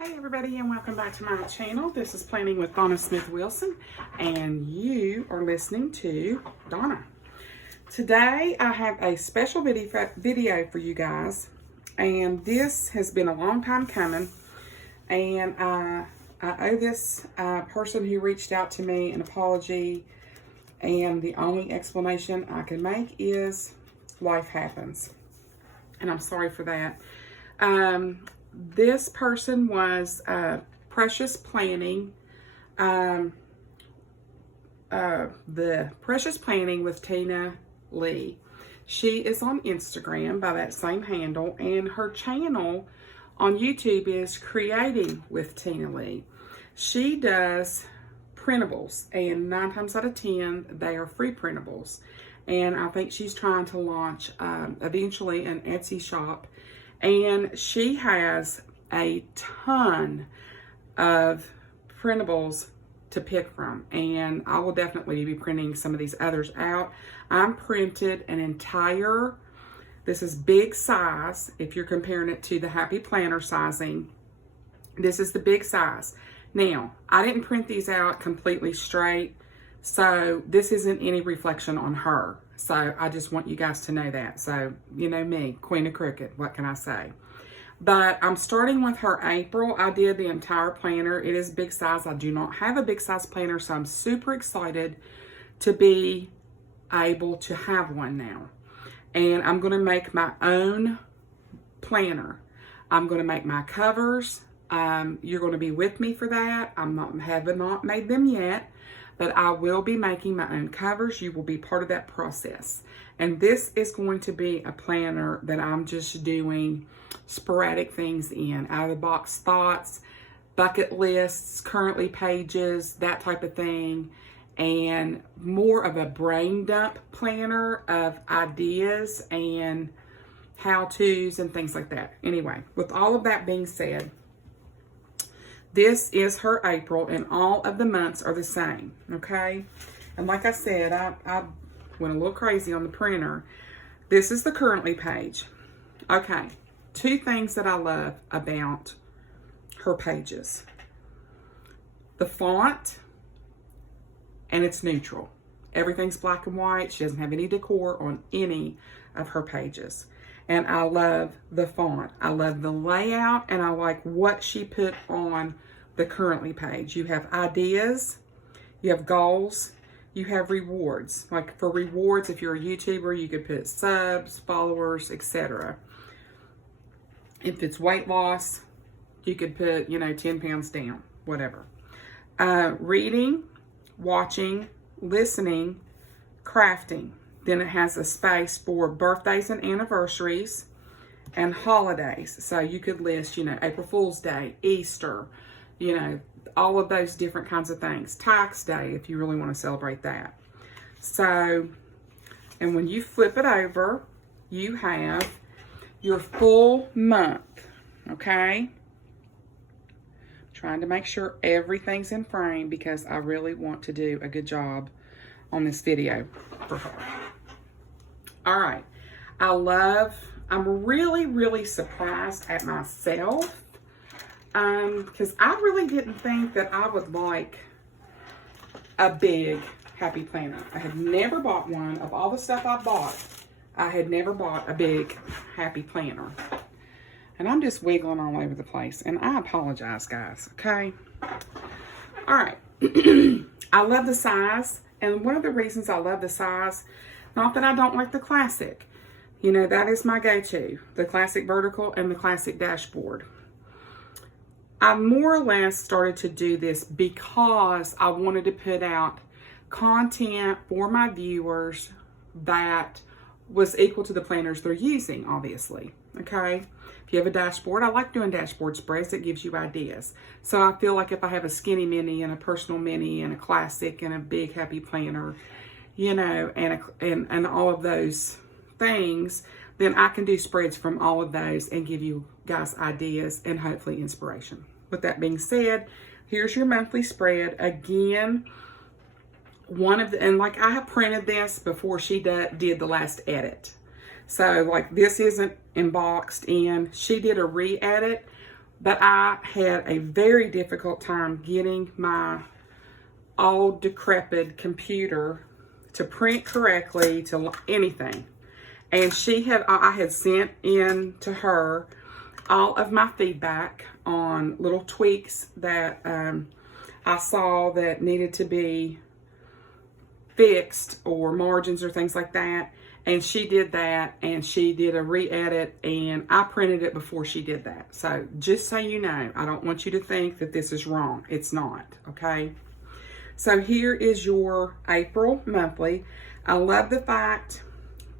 Hey everybody, and welcome back to my channel. This is Planning with Donna Smith Wilson, and you are listening to Donna. Today I have a special video for you guys, and this has been a long time coming, and I owe this person who reached out to me an apology, and the only explanation I can make is life happens, and I'm sorry for that. This person was Precious Planning, the Precious Planning with Tina Lee. She is on Instagram by that same handle, and her channel on YouTube is Creating with Tina Lee. She does printables, and 9 times out of 10 they are free printables, and I think she's trying to launch eventually an Etsy shop. And she has a ton of printables to pick from, and I will definitely be printing some of these others out. I'm printed an entire, this is big size, if you're comparing it to the Happy Planner sizing, this is the big size. Now, I didn't print these out completely straight, so this isn't any reflection on her. So I just want you guys to know that. So, you know me, Queen of Crooked, what can I say? But I'm starting with her April. I did the entire planner. It is big size. I do not have a big size planner, so I'm super excited to be able to have one now. And I'm going to make my own planner. I'm going to make my covers. You're going to be with me for that. have not made them yet, but I will be making my own covers. You will be part of that process. And this is going to be a planner that I'm just doing sporadic things in, out of the box thoughts, bucket lists, currently pages, that type of thing, and more of a brain dump planner of ideas and how-tos and things like that. Anyway, with all of that being said, this is her April, and all of the months are the same, okay? And like I said, I went a little crazy on the printer. This is the currently page. Okay, 2 things that I love about her pages. The font, and it's neutral. Everything's black and white. She doesn't have any decor on any of her pages. And I love the font. I love the layout, and I like what she put on the currently page. You have ideas, you have goals, you have rewards. Like for rewards, if you're a YouTuber, you could put subs, followers, etc. If it's weight loss, you could put, 10 pounds down, whatever. Reading, watching, listening, crafting. Then it has a space for birthdays and anniversaries and holidays. So you could list, April Fool's Day, Easter, all of those different kinds of things. Tax Day, if you really want to celebrate that. So, and when you flip it over, you have your full month, okay? Trying to make sure everything's in frame because I really want to do a good job on this video for her. All right, I'm really, really surprised at myself because I really didn't think that I would like a big Happy Planner. I had never bought one. Of all the stuff I bought, I had never bought a big Happy Planner. And I'm just wiggling all over the place, and I apologize, guys, okay? All right, I love the size, and one of the reasons I love the size, not that I don't like the classic. That is my go-to, the classic vertical and the classic dashboard. I more or less started to do this because I wanted to put out content for my viewers that was equal to the planners they're using, obviously, okay? If you have a dashboard, I like doing dashboard spreads. It gives you ideas. So I feel like if I have a skinny mini and a personal mini and a classic and a big Happy Planner, and all of those things, then I can do spreads from all of those and give you guys ideas and hopefully inspiration. With that being said, here's your monthly spread. Again, and like I have printed this before she did the last edit. So like this isn't emboxed in. She did a re-edit but I had a very difficult time getting my old decrepit computer to print correctly, to anything. And I had sent in to her all of my feedback on little tweaks that I saw that needed to be fixed, or margins or things like that. And she did that, and she did a re-edit, and I printed it before she did that. So just so you know, I don't want you to think that this is wrong. It's not, okay? So here is your April monthly. I love the fact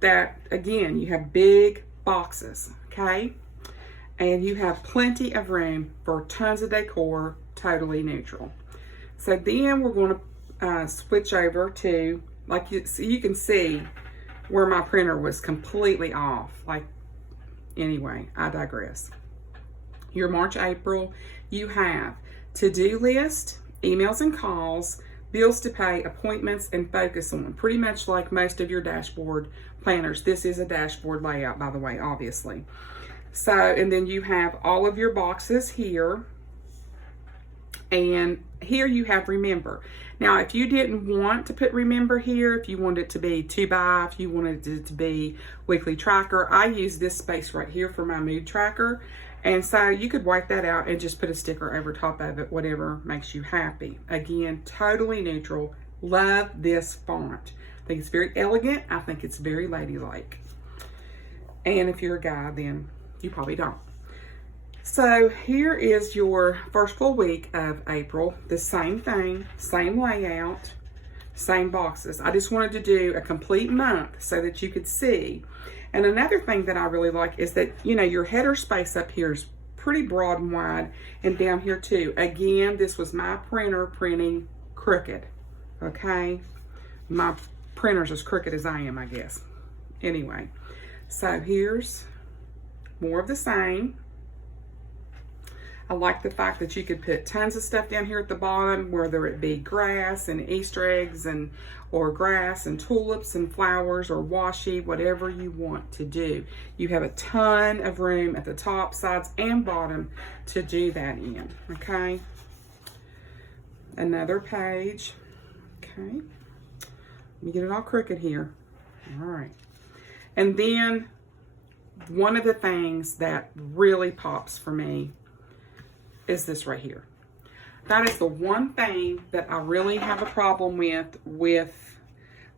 that, again, you have big boxes, okay? And you have plenty of room for tons of decor, totally neutral. So then we're going to switch over to, like you can see where my printer was completely off. Like, anyway, I digress. Your March, April, you have to-do list, emails and calls, bills to pay, appointments, and focus on. Pretty much like most of your dashboard planners. This is a dashboard layout, by the way, obviously. So, and then you have all of your boxes here. And here you have remember. Now, if you didn't want to put remember here, if you wanted it to be to buy, if you wanted it to be weekly tracker, I use this space right here for my mood tracker. And so you could wipe that out and just put a sticker over top of it, whatever makes you happy. Again, totally neutral. Love this font. I think it's very elegant. I think it's very ladylike. And if you're a guy, then you probably don't. So here is your first full week of April. The same thing, same layout, same boxes. I just wanted to do a complete month so that you could see. And another thing that I really like is that, you know, your header space up here is pretty broad and wide, and down here too. Again, this was my printer printing crooked, okay? My printer's as crooked as I am, I guess. Anyway, so here's more of the same. I like the fact that you could put tons of stuff down here at the bottom, whether it be grass and Easter eggs, or grass and tulips and flowers or washi, whatever you want to do. You have a ton of room at the top, sides, and bottom to do that in, okay? Another page, okay? Let me get it all crooked here. All right. And then one of the things that really pops for me is this right here. That is the one thing that I really have a problem with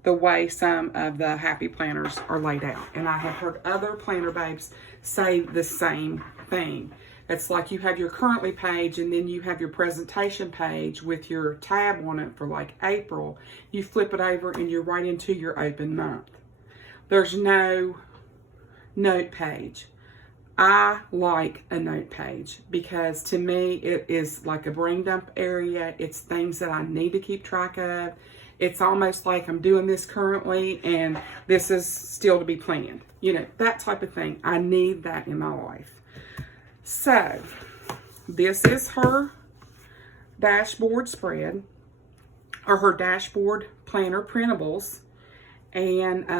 the way some of the happy planners are laid out. And I have heard other planner babes say the same thing. It's like you have your currently page, and then you have your presentation page with your tab on it for like April. You flip it over and you're right into your open month. There's no note page. I like a note page because to me it is like a brain dump area. It's things that I need to keep track of. It's almost like I'm doing this currently and this is still to be planned. You know, that type of thing. I need that in my life. So this is her dashboard spread, or her dashboard planner printables. And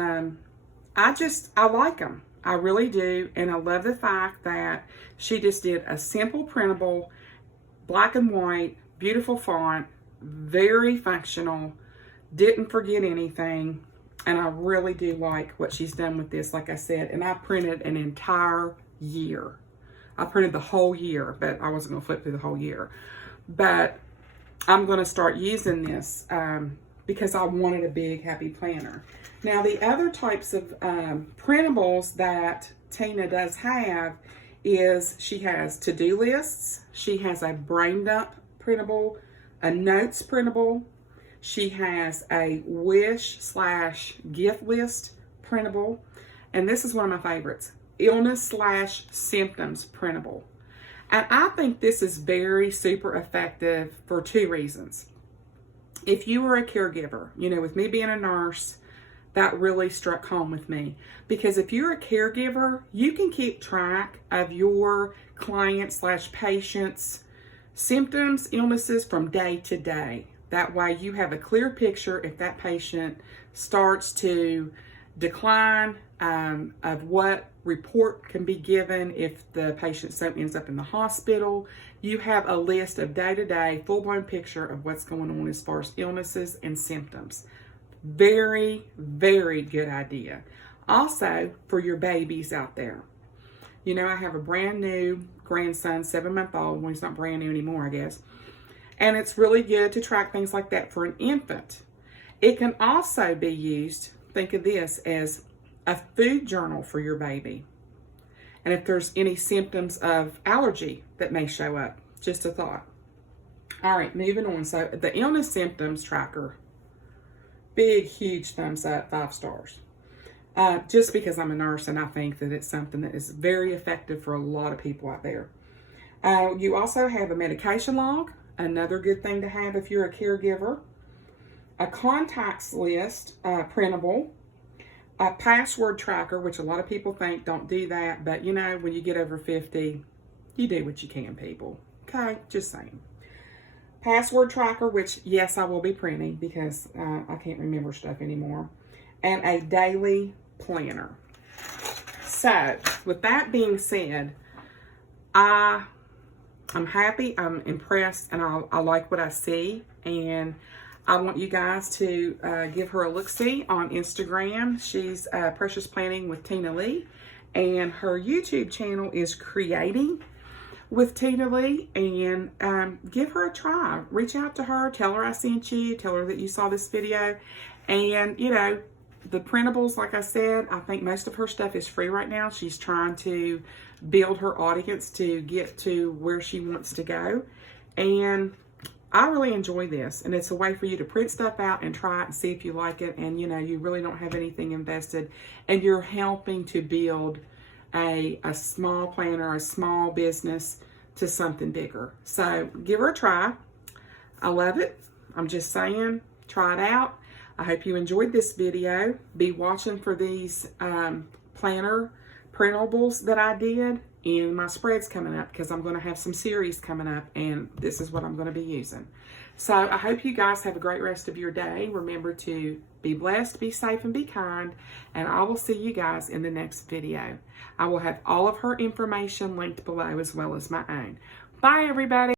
I like them. I really do, and I love the fact that she just did a simple printable, black and white, beautiful font, very functional, didn't forget anything, and I really do like what she's done with this, like I said, and I printed an entire year. I printed the whole year, but I wasn't going to flip through the whole year. But I'm going to start using this because I wanted a big, happy planner. Now, the other types of printables that Tina does have is she has to-do lists, she has a brain dump printable, a notes printable, she has a wish/gift list printable, and this is one of my favorites, illness/symptoms printable. And I think this is very super effective for two reasons. If you were a caregiver, you know, with me being a nurse, that really struck home with me. Because if you're a caregiver, you can keep track of your client/patient's symptoms, illnesses from day to day. That way you have a clear picture if that patient starts to decline of what report can be given if the patient so ends up in the hospital. You have a list of day-to-day, full-blown picture of what's going on as far as illnesses and symptoms. Very, very good idea. Also, for your babies out there. You know, I have a brand new grandson, 7-month-old. Well, he's not brand new anymore, I guess. And it's really good to track things like that for an infant. It can also be used, think of this, as a food journal for your baby. And if there's any symptoms of allergy that may show up, just a thought. All right, moving on. So the illness symptoms tracker, big, huge thumbs up, 5 stars. Just because I'm a nurse and I think that it's something that is very effective for a lot of people out there. You also have a medication log, another good thing to have if you're a caregiver. A contacts list, printable. A password tracker, which a lot of people think don't do that, but you know, when you get over 50, you do what you can, people. Okay, just saying. Password tracker, which yes, I will be printing because I can't remember stuff anymore. And a daily planner. So, with that being said, I'm happy, I'm impressed, and I like what I see, and I want you guys to give her a look-see on Instagram. She's Precious Planning with Tina Lee, and her YouTube channel is Creating with Tina Lee, and give her a try. Reach out to her, tell her I sent you, tell her that you saw this video, and you know, the printables, like I said, I think most of her stuff is free right now. She's trying to build her audience to get to where she wants to go, and I really enjoy this, and it's a way for you to print stuff out and try it and see if you like it, and you know, you really don't have anything invested, and you're helping to build a small planner, a small business to something bigger. So give her a try. I love it. I'm just saying, try it out. I hope you enjoyed this video. Be watching for these planner printables that I did in my spreads coming up, because I'm going to have some series coming up, and this is what I'm going to be using. So I hope you guys have a great rest of your day. Remember to be blessed, be safe, and be kind, and I will see you guys in the next video. I will have all of her information linked below as well as my own. Bye, everybody.